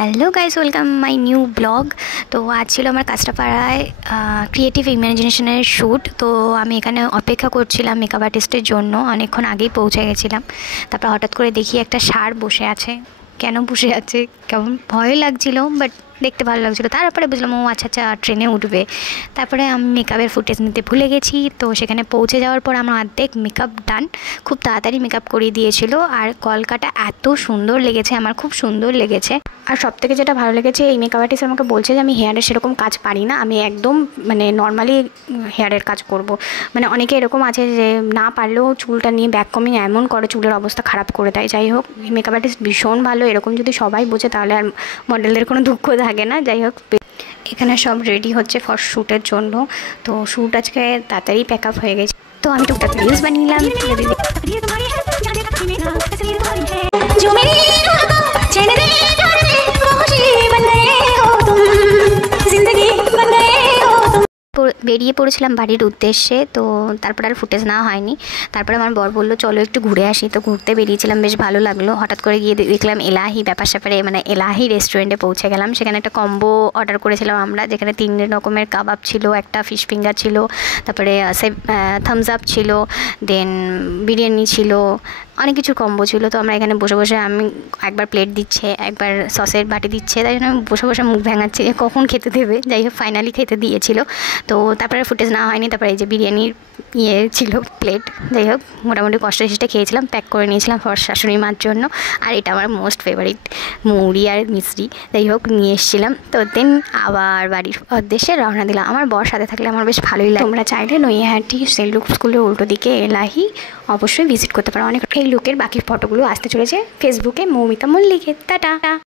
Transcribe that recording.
Hello guys, welcome my new blog. তো আজ ছিল আমার কাঁচরাপাড়ায় ক্রিয়েটিভ ইমাজিনেশনের শ্যুট। তো আমি এখানে অপেক্ষা করছিলাম মেকআপ আর্টিস্টের জন্য, অনেকক্ষণ আগেই পৌঁছে গেছিলাম। তারপর হঠাৎ করে দেখি একটা ষাঁড় বসে আছে। কেন বসে আছে, কেমন ভয় লাগছিল, বাট দেখতে ভালো লাগছিলো। তারপরে বুঝলাম ও আচ্ছা আচ্ছা ট্রেনে উঠবে। তারপরে আমি মেকআপের ফুটেজ নিতে ভুলে গেছি। তো সেখানে পৌঁছে যাওয়ার পর আমার অর্ধেক মেকআপ ডান, খুব তাড়াতাড়ি মেকআপ করিয়ে দিয়েছিল। আর কলকাটা এত সুন্দর লেগেছে, আমার খুব সুন্দর লেগেছে। আর সবথেকে যেটা ভালো লেগেছে, এই মেকআপ আর্টিস্ট আমাকে বলছে যে আমি হেয়ারের সেরকম কাজ পারি না, আমি একদম নর্মালি হেয়ারের কাজ করব। অনেকে এরকম আছে যে না পারলেও চুলটা নিয়ে ব্যাক কমিং এমন করে চুলের অবস্থা খারাপ করে দেয়। যাই হোক, মেকআপ আর্টিস্ট ভীষণ ভালো। এরকম যদি সবাই বোঝে তাহলে আর মডেলদের কোনো দুঃখ থাকে না। যাই হোক, এখানে সব রেডি হচ্ছে ফর শ্যুটের জন্য। তো শ্যুট আজকে তাড়াতাড়ি প্যাক আপ হয়ে গেছে। তো আমি টুকটাক রিলস বানিয়ে নিলাম। বেরিয়ে পড়েছিলাম বাড়ির উদ্দেশ্যে। তো তারপর আর ফুটেজ নেওয়া হয়নি। তারপরে আমার বর বললো চলো একটু ঘুরে আসি। তো ঘুরতে বেরিয়েছিলাম, বেশ ভালো লাগলো। হঠাৎ করে গিয়ে দেখলাম এলাহি ব্যাপার স্যাপারে এলাহি রেস্টুরেন্টে পৌঁছে গেলাম। সেখানে একটা কম্বো অর্ডার করেছিলাম আমরা, যেখানে 3 রকমের কাবাব ছিল, একটা ফিশ ফিঙ্গার ছিল, তারপরে থামস আপ ছিল, দেন বিরিয়ানি ছিল, অনেক কিছু কম্বো ছিল। তো আমরা এখানে বসে বসে, আমি একবার প্লেট দিচ্ছে, একবার সসের বাটি দিচ্ছে, তাই জন্য আমি বসে বসে মুখ ভেঙাচ্ছি যে কখন খেতে দেবে। যাই হোক, ফাইনালি খেতে দিয়েছিল। তো তারপরে ফুটেজ নেওয়া হয়নি। তারপরে এই যে বিরিয়ানির ছিল প্লেট। যাই হোক, মোটামুটি কষ্ট শেষে খেয়েছিলাম, প্যাক করে নিয়েছিলাম ফর শাশুড়ি মার জন্য। আর এটা আমার মোস্ট ফেভারিট, মুড়ি আর মিষ্টি। যাই হোক, নিয়ে এসেছিলাম। তো দেন আবার বাড়ির উদ্দেশ্যে রওনা দিলাম। আমার বর সাথে থাকলে আমার বেশ ভালোই লাগে। তোমরা চাইলে নৈহাটি সেন্ট লুক স্কুলের উল্টো দিকে এলাহি অবশ্যই ভিজিট করতে পারো। অনেক এই লুকের বাকি ফটোগুলো আসতে চলেছে ফেসবুকে মৌমিতা মল্লিকের। টাটা।